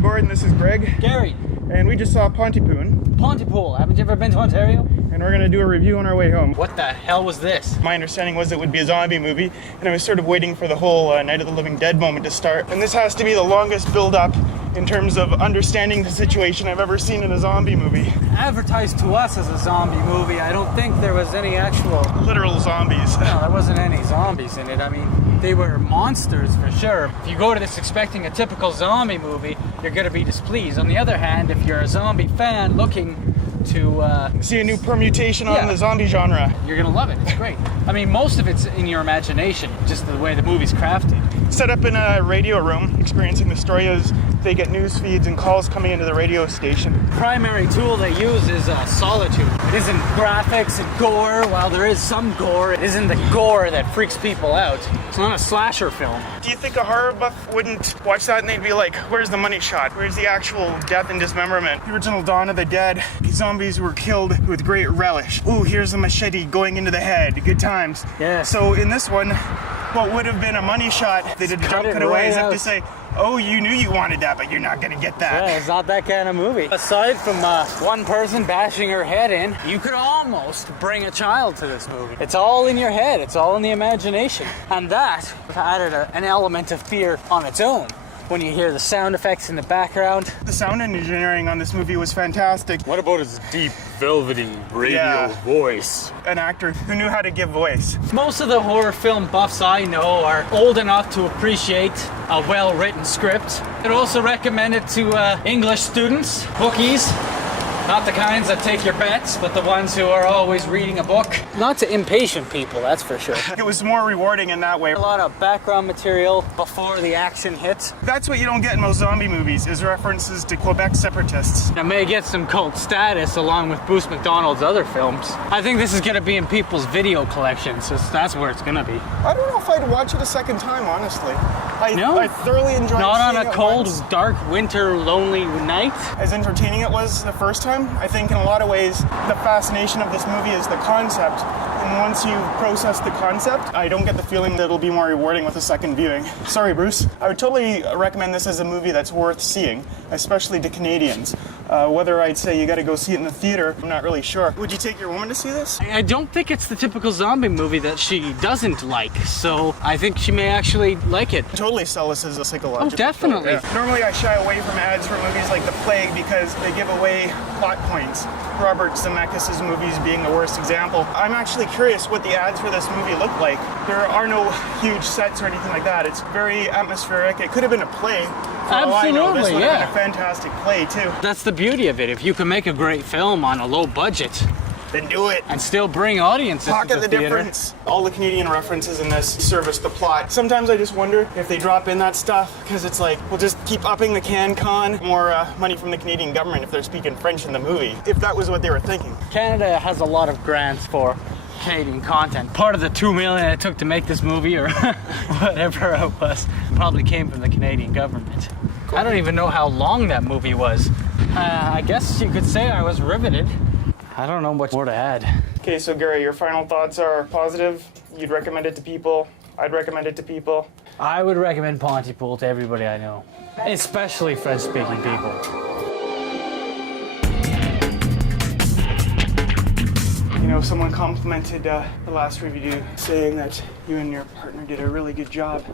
I'm Gordon, this is Greg. Gary. And we just saw Pontypool. Pontypool. Haven't you ever been to Ontario? And we're gonna do a review on our way home. What the hell was this? My understanding was it would be a zombie movie, and I was sort of waiting for the whole Night of the Living Dead moment to start. And this has to be the longest build-up in terms of understanding the situation I've ever seen in a zombie movie. Advertised to us as a zombie movie. I don't think there was any actual... Literal zombies. No, there wasn't any zombies in it. I mean, they were monsters for sure. If you go to this expecting a typical zombie movie, you're gonna be displeased. On the other hand, if you're a zombie fan looking to see a new permutation on the zombie genre, you're gonna love it. It's great. I mean, most of it's in your imagination, just the way the movie's crafted. Set up in a radio room, experiencing the story as they get news feeds and calls coming into the radio station. Primary tool they use is solitude. It isn't graphics and gore. While there is some gore, it isn't the gore that freaks people out. It's not a slasher film. Do you think a horror buff wouldn't watch that and they'd be like, where's the money shot? Where's the actual death and dismemberment? The original Dawn of the Dead, these zombies were killed with great relish. Ooh, here's a machete going into the head. Good times. Yeah. So in this one, what would have been a money shot, they did a jump cut away as if to say, oh, you knew you wanted that, but you're not gonna get that. Yeah, it's not that kind of movie. Aside from one person bashing her head in, you could almost bring a child to this movie. It's all in your head, it's all in the imagination. And that added an element of fear on its own. When you hear the sound effects in the background. The sound engineering on this movie was fantastic. What about his deep, velvety radio voice? An actor who knew how to give voice. Most of the horror film buffs I know are old enough to appreciate a well-written script. I'd also recommend it to English students, bookies. Not the kinds that take your bets, but the ones who are always reading a book. Not to impatient people, that's for sure. It was more rewarding in that way. A lot of background material before the action hits. That's what you don't get in most zombie movies, is references to Quebec separatists. It may get some cult status along with Bruce McDonald's other films. I think this is gonna be in people's video collections, so that's where it's gonna be. I don't know if I'd watch it a second time, honestly. No? I thoroughly enjoyed Not on seeing a it cold, once. dark, winter, lonely night? As entertaining it was the first time, I think in a lot of ways the fascination of this movie is the concept. And once you process the concept, I don't get the feeling that it'll be more rewarding with a second viewing. Sorry, Bruce. I would totally recommend this as a movie that's worth seeing, especially to Canadians. Whether I'd say you gotta go see it in the theater, I'm not really sure. Would you take your woman to see this? I don't think it's the typical zombie movie that she doesn't like, so I think she may actually like it. Totally sell this as a psychological. Oh, definitely. Yeah. Normally I shy away from ads for movies like The Plague because they give away plot points. Robert Zemeckis' movies being the worst example. I'm actually curious what the ads for this movie look like. There are no huge sets or anything like that. It's very atmospheric. It could have been a play. For all I know, this would have been a fantastic play too. That's the beauty of it. If you can make a great film on a low budget, then do it. And still bring audiences to the theater. Difference. All the Canadian references in this service the plot. Sometimes I just wonder if they drop in that stuff, because it's like, we'll just keep upping the CANCON, more money from the Canadian government if they're speaking French in the movie, if that was what they were thinking. Canada has a lot of grants for Canadian content. Part of the $2 million it took to make this movie, or whatever it was, probably came from the Canadian government. Cool. I don't even know how long that movie was. I guess you could say I was riveted. I don't know much more to add. Okay, so Gary, your final thoughts are positive. You'd recommend it to people. I'd recommend it to people. I would recommend Pontypool to everybody I know, especially French-speaking people. You know, someone complimented the last review saying that you and your partner did a really good job.